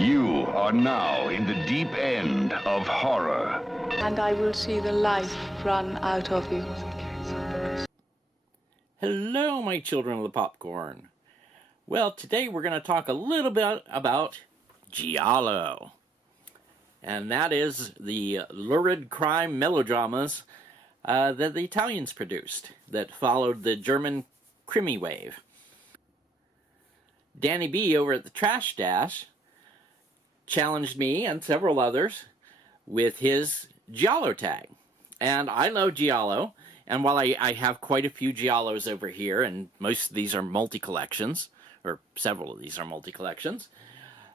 You are now in the deep end of horror. And I will see the life run out of you. Hello, my children of the popcorn. Well, today we're going to talk a little bit about Giallo. And that is the lurid crime melodramas that the Italians produced that followed the German Krimi wave. Danny B over at the Trash Dash challenged me and several others with his Giallo tag. And I love Giallo, and while I have quite a few Giallos over here, and most of these are multi-collections, or several of these are multi-collections,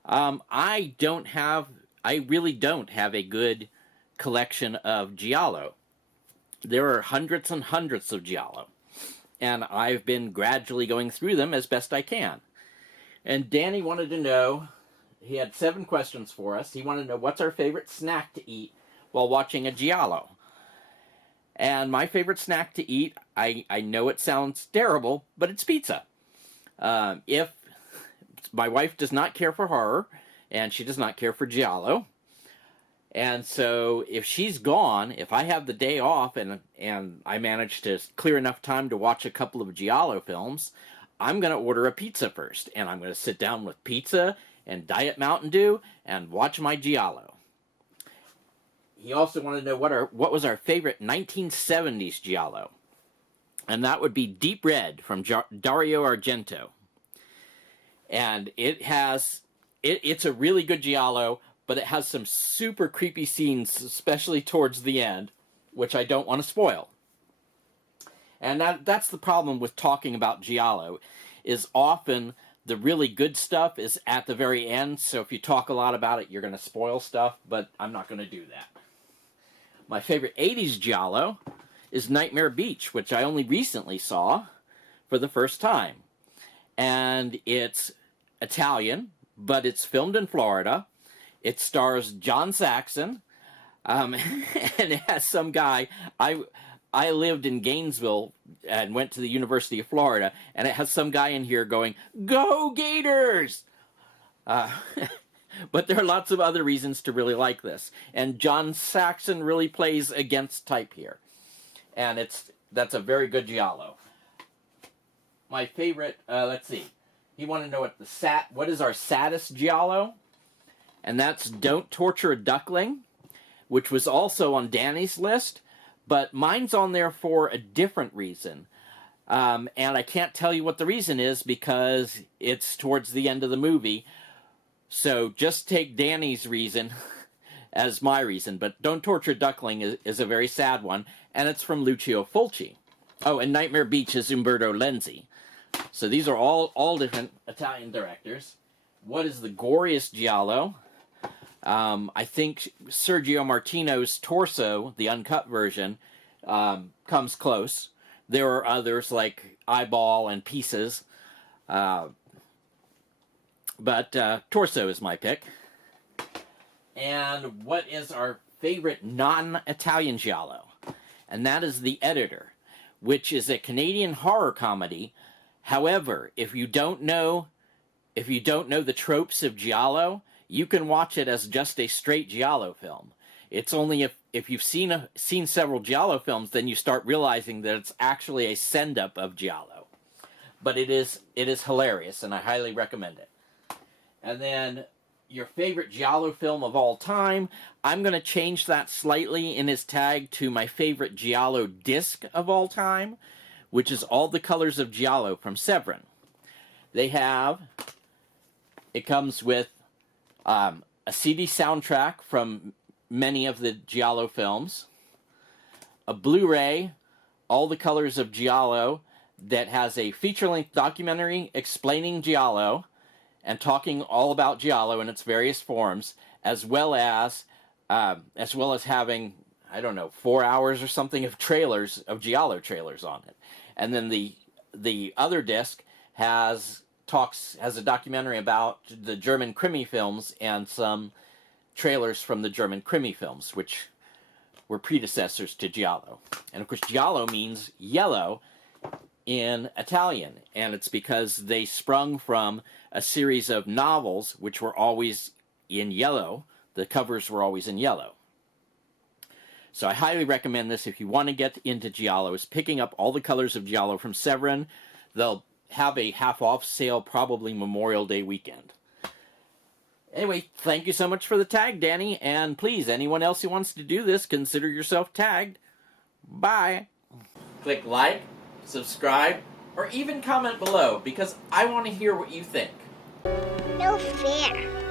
I really don't have a good collection of Giallo. There are hundreds and hundreds of Giallo, and I've been gradually going through them as best I can. And Danny wanted to know, he had 7 questions for us. He wanted to know what's our favorite snack to eat while watching a Giallo. And my favorite snack to eat, I know it sounds terrible, but it's pizza. If my wife does not care for horror, and she does not care for Giallo, and so if she's gone, if I have the day off and I manage to clear enough time to watch a couple of Giallo films, I'm going to order a pizza first, and I'm going to sit down with pizza and Diet Mountain Dew and watch my Giallo. He also wanted to know what was our favorite 1970s Giallo. And that would be Deep Red from Dario Argento. And it's a really good Giallo, but it has some super creepy scenes, especially towards the end, which I don't want to spoil. And that's the problem with talking about Giallo, is often the really good stuff is at the very end, so if you talk a lot about it, you're going to spoil stuff, but I'm not going to do that. My favorite 80s Giallo is Nightmare Beach, which I only recently saw for the first time. And it's Italian, but it's filmed in Florida. It stars John Saxon, and it has some guy. I lived in Gainesville and went to the University of Florida, and it has some guy in here going, "Go Gators!" But there are lots of other reasons to really like this. And John Saxon really plays against type here. And that's a very good Giallo. My favorite, let's see. He wanted to know what is our saddest Giallo? And that's Don't Torture a Duckling, which was also on Danny's list. But mine's on there for a different reason. And I can't tell you what the reason is because it's towards the end of the movie. So just take Danny's reason as my reason. But Don't Torture a Duckling is a very sad one. And it's from Lucio Fulci. Oh, and Nightmare Beach is Umberto Lenzi. So these are all different Italian directors. What is the goriest Giallo? I think Sergio Martino's Torso, the uncut version, comes close. There are others like Eyeball and Pieces. But Torso is my pick. And what is our favorite non-Italian Giallo? And that is The Editor, which is a Canadian horror comedy. However, if you don't know the tropes of Giallo, you can watch it as just a straight Giallo film. It's only if you've seen several Giallo films, then you start realizing that it's actually a send-up of Giallo. But it is hilarious, and I highly recommend it. And then your favorite Giallo film of all time, I'm going to change that slightly in his tag to my favorite Giallo disc of all time, which is All the Colors of Giallo from Severin. It comes with a CD soundtrack from many of the Giallo films, a Blu-ray, All the Colors of Giallo, that has a feature-length documentary explaining Giallo and talking all about Giallo in its various forms, as well as having, 4 hours or something of trailers, of Giallo trailers on it. And then the other disc has a documentary about the German Krimi films and some trailers from the German Krimi films, which were predecessors to Giallo. And of course, Giallo means yellow in Italian, and it's because they sprung from a series of novels which were always in yellow. The covers were always in yellow. So I highly recommend this if you want to get into Giallos. Picking up all the colors of Giallo from Severin. They'll have a half-off sale probably Memorial Day weekend. Anyway, thank you so much for the tag, Danny. And please, anyone else who wants to do this, consider yourself tagged. Bye. Click like, subscribe, or even comment below, because I want to hear what you think. No fair.